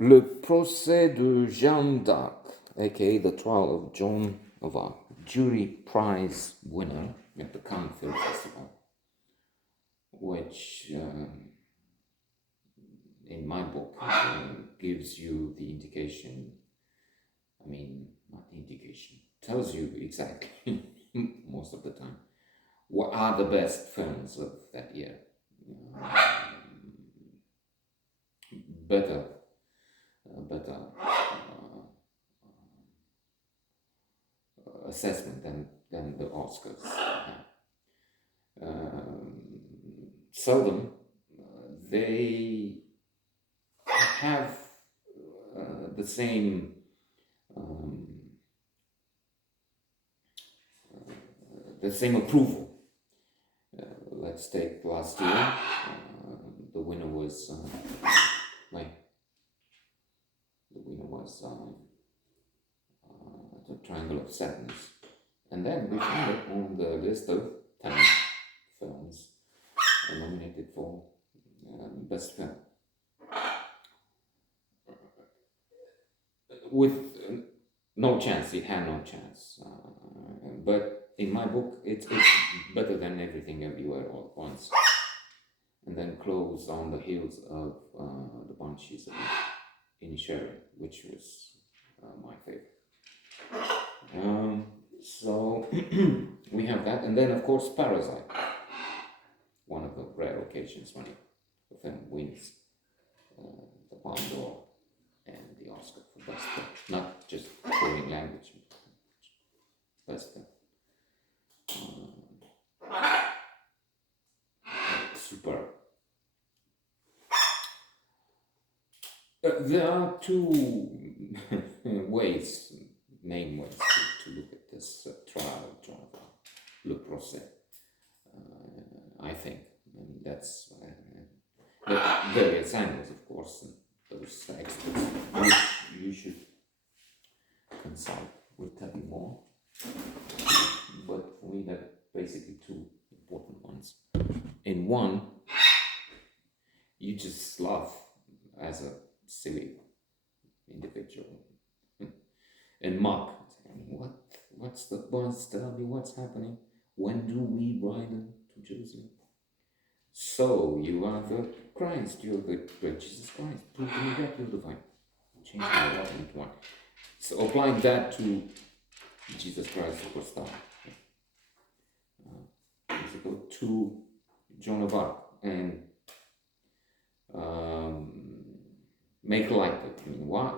Le procès de Jeanne d'Arc, aka the trial of Joan of Arc, jury prize winner at the Cannes Film Festival, which in my book gives you the indication, I mean, not the indication, tells you exactly most of the time what are the best films of that year. Better assessment than the Oscars have. Seldom they have the same approval. Let's take last year. The winner was The Triangle of Sadness, and then we found it on the list of 10 films nominated for best film, with no chance. It had no chance. But in my book, it's better than Everything Everywhere All at Once, and then close on the heels of The Banshees of Inisherin, which was my favorite. So we have that, and then of course Parasite, one of the rare occasions when the film wins the Palme d'Or and the Oscar for best film, not just foreign language, best film. Superb. There are two main ways to look at this trial, le procès. I think, and that's various angles, of course, and those experts which you should consult will tell you more. But for me, there are basically two important ones. In one, you just laugh as a silly individual and mock. What's the buzz? Tell me what's happening. When do we ride to Jerusalem? So you are the Christ. You're the great Jesus Christ. Prove to me that you're divine. Change my water into wine. So applying that to Jesus Christ Superstar. To Joan of Arc and make light of it. I mean, why?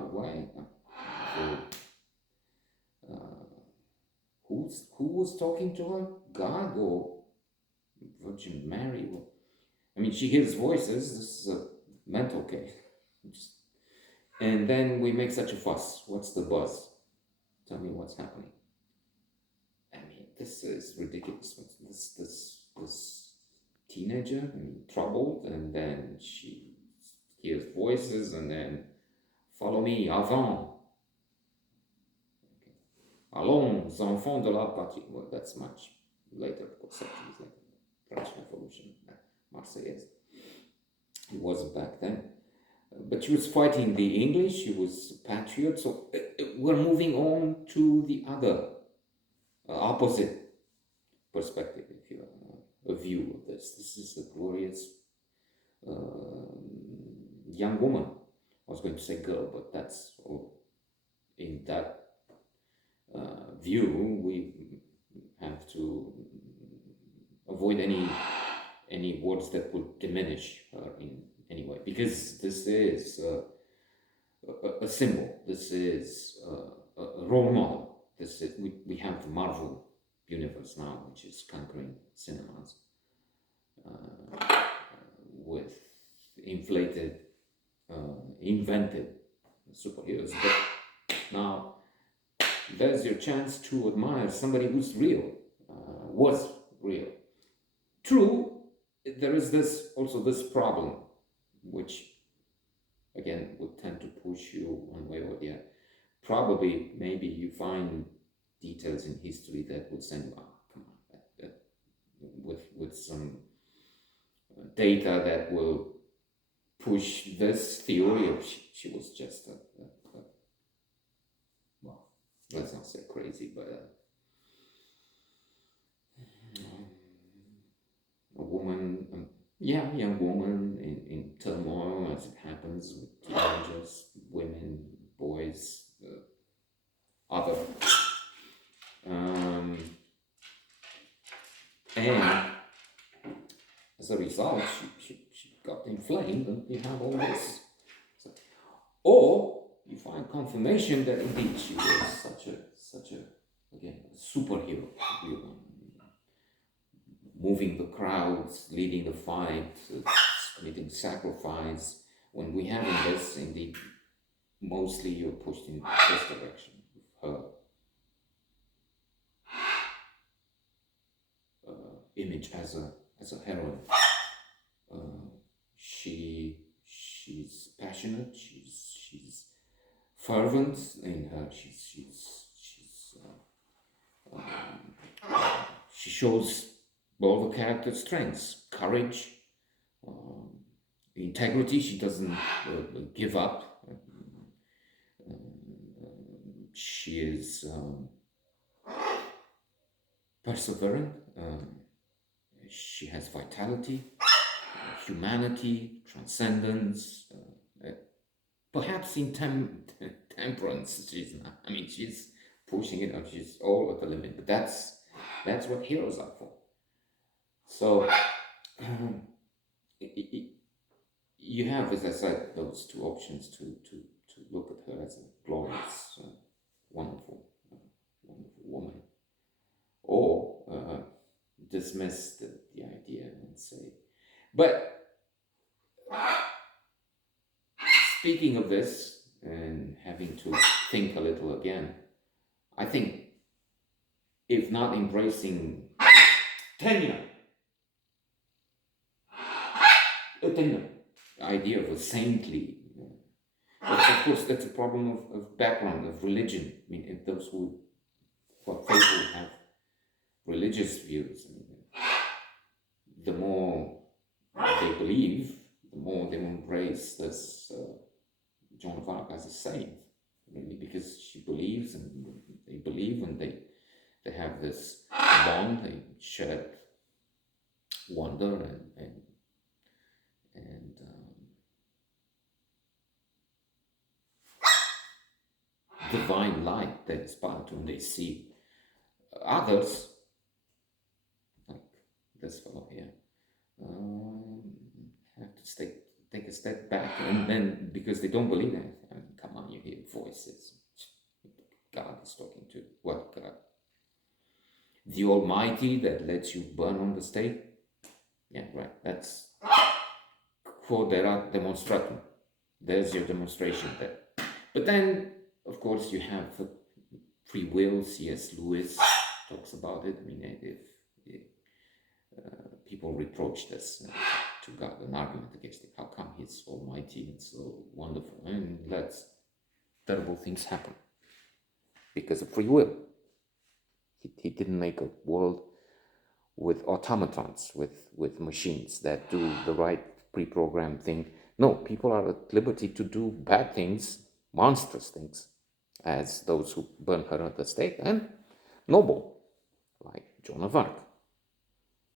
Who was talking to her? God or Virgin Mary? I mean, she hears voices. This is a mental case. And then we make such a fuss. What's the buzz? Tell me what's happening. I mean, this is ridiculous. This teenager, I mean, troubled, and then she hears voices, and then follow me, avant. Allons, enfants de la patrie. Well, that's much later, of course, centuries later. French Revolution, Marseillaise. It wasn't back then. But she was fighting the English, she was a patriot, so we're moving on to the other opposite perspective, if you will, a view of this. This is a glorious young woman. I was going to say girl, but that's all. In that view, we have to avoid any words that would diminish her in any way, because this is a symbol. This is a role model. This is, we have the Marvel universe now, which is conquering cinemas with inflated, invented superheroes. But now there's your chance to admire somebody who's real, was real. True, there is this problem, which again would tend to push you one way or the other. Probably, maybe you find details in history that would send you, come on, with some data that will push this theory of she was just well, let's not say crazy, but a woman, young woman in turmoil, as it happens with teenagers, women, boys, other. And as a result, she got inflamed, and you have all this. So, or you find confirmation that indeed she was such a again, a superhero, moving the crowds, leading the fight, committing sacrifice. When we have in this, indeed, mostly you're pushed in this direction with her image as a heroine. She's passionate. She's fervent in her. She shows all the character strengths: courage, integrity. She doesn't give up. She is persevering. She has vitality, humanity, transcendence, perhaps in temperance. She's not, I mean, she's pushing it, she's all at the limit, but that's what heroes are for. So you have, as I said, those two options to look at her as a glorious, wonderful woman, or dismiss the idea and say, but speaking of this and having to think a little again, I think if not embracing tenure, the idea of a saintly, of course that's a problem of background, of religion. I mean, if those who are faithful have religious views, I mean, the more they believe, the more they will embrace this Joan of Arc as a saint, really, because she believes, and they believe, and they have this bond, they shared wonder and divine light that is part when they see others, like this fellow here, have to take a step back, and then because they don't believe anything, I mean, come on, you hear voices. God is talking to what God? The Almighty that lets you burn on the stake? Yeah, right. That's quod erat demonstratum. There's your demonstration there. But then, of course, you have free will. C.S. Lewis talks about it. I mean, if people reproach this to God, an argument against it. How come He's almighty and so wonderful, and lets terrible things happen? Because of free will. He didn't make a world with automatons, with machines that do the right pre-programmed thing. No, people are at liberty to do bad things, monstrous things, as those who burn her at the stake, and noble, like Joan of Arc.